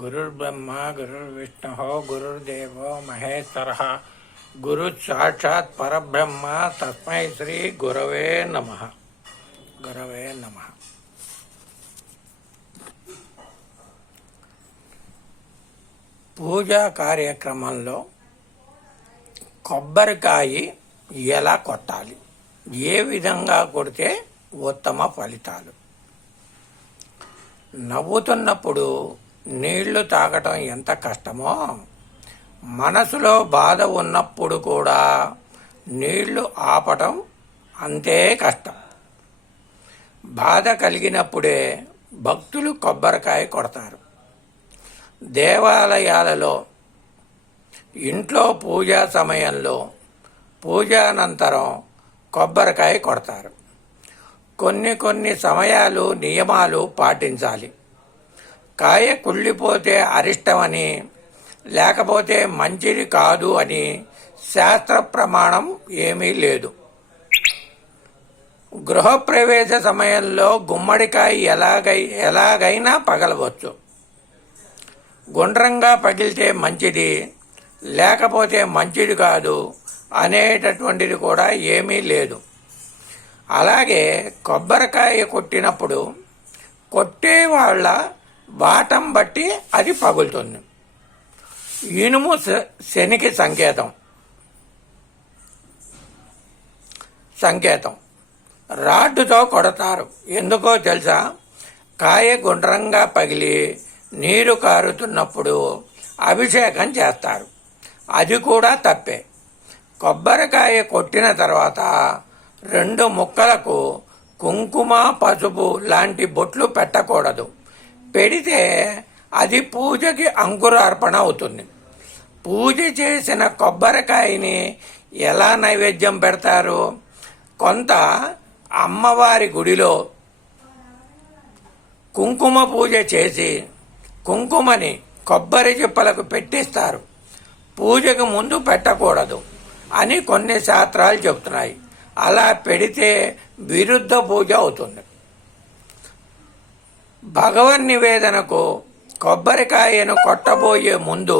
గురుర్బ్రహ్మ గురుర్విష్ణు గురుర్దేవో మహేశ్వర గురు సాక్షాత్ పరబ్రహ్మ తస్మై శ్రీ గురవే నమ. గురవే నమ. పూజా కార్యక్రమంలో కొబ్బరికాయ ఎలా కొట్టాలి, ఏ విధంగా కొడితే ఉత్తమ ఫలితాలు? నవ్వుతున్నప్పుడు నీళ్లు తాగటం ఎంత కష్టమో, మనసులో బాధ ఉన్నప్పుడు కూడా నీళ్లు ఆపటం అంతే కష్టం. బాధ కలిగినప్పుడే భక్తులు కొబ్బరికాయ కొడతారు. దేవాలయాలలో, ఇంట్లో పూజా సమయంలో, పూజానంతరం కొబ్బరికాయ కొడతారు. కొన్ని సమయాలు నియమాలు పాటించాలి. కాయ కుళ్ళిపోతే అరిష్టమని, లేకపోతే మంచిది కాదు అని శాస్త్ర ప్రమాణం ఏమీ లేదు. గృహప్రవేశ సమయంలో గుమ్మడికాయ ఎలాగైనా పగలవచ్చు. గుండ్రంగా పగిలితే మంచిది, లేకపోతే మంచిది కాదు అనేటటువంటిది కూడా ఏమీ లేదు. అలాగే కొబ్బరికాయ కొట్టినప్పుడు కొట్టే వాళ్ళ వాటం బట్టి అది పగులుతుంది. ఇనుము శనికి సంకేతం. రాడ్డుతో కొడతారు. ఎందుకో తెలుసా? కాయ గుండ్రంగా పగిలి నీరు కారుతున్నప్పుడు అభిషేకం చేస్తారు. అది కూడా తప్పే. కొబ్బరికాయ కొట్టిన తర్వాత 2 ముక్కలకు కుంకుమ, పసుపు లాంటి బొట్లు పెట్టకూడదు. పెడితే అది పూజకి అంకురార్పణ అవుతుంది. పూజ చేసిన కొబ్బరికాయని ఎలా నైవేద్యం పెడతారు? కొంత అమ్మవారి గుడిలో కుంకుమ పూజ చేసి కుంకుమని కొబ్బరి చిప్పలకు పెట్టిస్తారు. పూజకు ముందు పెట్టకూడదు అని కొన్ని శాస్త్రాలు చెబుతున్నాయి. అలా పెడితే విరుద్ధ పూజ అవుతుంది. భగవన్ నివేదనకు కొబ్బరికాయను కొట్టబోయే ముందు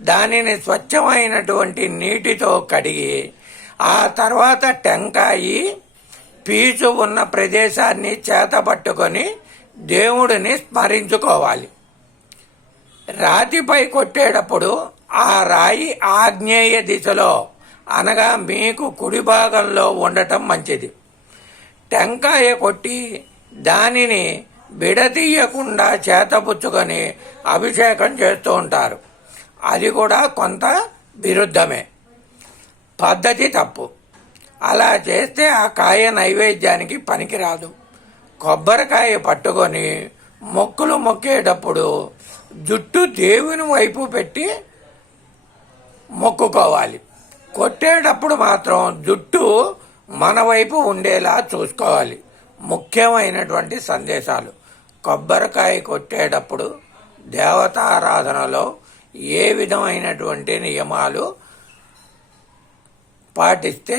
దానిని స్వచ్ఛమైనటువంటి నీటితో కడిగి, ఆ తర్వాత టెంకాయి పీచు ఉన్న ప్రదేశాన్ని చేతపట్టుకొని దేవుడిని స్మరించుకోవాలి. రాతిపై కొట్టేటప్పుడు ఆ రాయి ఆగ్నేయ దిశలో, అనగా మీకు కుడి భాగంలో ఉండటం మంచిది. టెంకాయ కొట్టి దానిని విడతీయకుండా చేతపుచ్చుకొని అభిషేకం చేస్తూ ఉంటారు. అది కూడా కొంత విరుద్ధమే, పద్ధతి తప్పు. అలా చేస్తే ఆ కాయ నైవేద్యానికి పనికిరాదు. కొబ్బరికాయ పట్టుకొని మొక్కులు మొక్కేటప్పుడు జుట్టు దేవుని వైపు పెట్టి మొక్కుకోవాలి. కొట్టేటప్పుడు మాత్రం జుట్టు మన వైపు ఉండేలా చూసుకోవాలి. ముఖ్యమైనటువంటి సందేశాలు: కొబ్బరికాయ కొట్టేటప్పుడు దేవతారాధనలో ఏ విధమైనటువంటి నియమాలు పాటిస్తే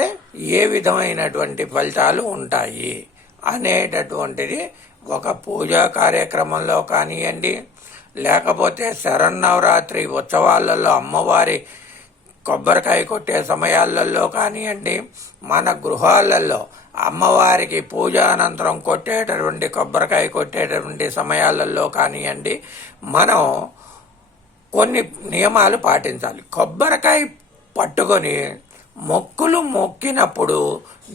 ఏ విధమైనటువంటి ఫలితాలు ఉంటాయి అనేటటువంటిది ఒక పూజా కార్యక్రమంలో కానివ్వండి, లేకపోతే శరన్నవరాత్రి ఉత్సవాలలో అమ్మవారి కొబ్బరికాయ కొట్టే సమయాలలో కానివ్వండి, మన గృహాలలో అమ్మవారికి పూజానంతరం కొట్టేటటువంటి కొబ్బరికాయ కొట్టేటటువంటి సమయాలలో కానివ్వండి, మనం కొన్ని నియమాలు పాటించాలి. కొబ్బరికాయ పట్టుకొని మొక్కులు మొక్కినప్పుడు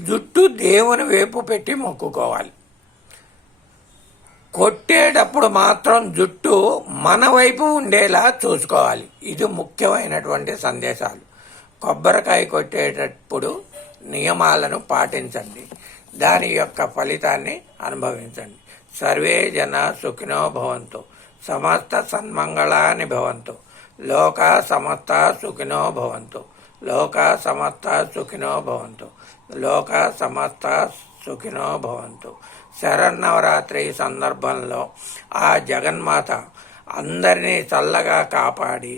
జుట్టు దేవుని వైపు పెట్టి మొక్కుకోవాలి. కొట్టేటప్పుడు మాత్రం జుట్టు మన వైపు ఉండేలా చూసుకోవాలి. ఇది ముఖ్యమైనటువంటి సందేశాలు. కొబ్బరికాయ కొట్టేటప్పుడు నియమాలను పాటించండి, దాని యొక్క ఫలితాన్ని అనుభవించండి. సర్వే జన సుఖినో భవంతు, సమస్త సన్మంగళాని భవంతు, లోక సమస్త సుఖినో భవంతు, లోక సమస్త సుఖినో భవంతు, లోక సమస్త సుఖినో భవంతు. శరన్నవరాత్రి సందర్భంలో ఆ జగన్మాత అందరినీ చల్లగా కాపాడి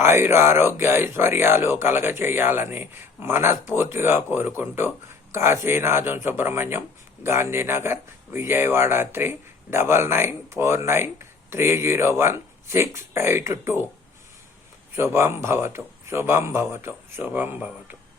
ఆయుర ఆరోగ్య ఐశ్వర్యాలు కలగచేయాలని మనస్ఫూర్తిగా కోరుకుంటూ, కాశీనాథన్ సుబ్రహ్మణ్యం, గాంధీనగర్, విజయవాడ 39949301301 682. శుభం భవతు, శుభం భవతు, శుభం భవతు.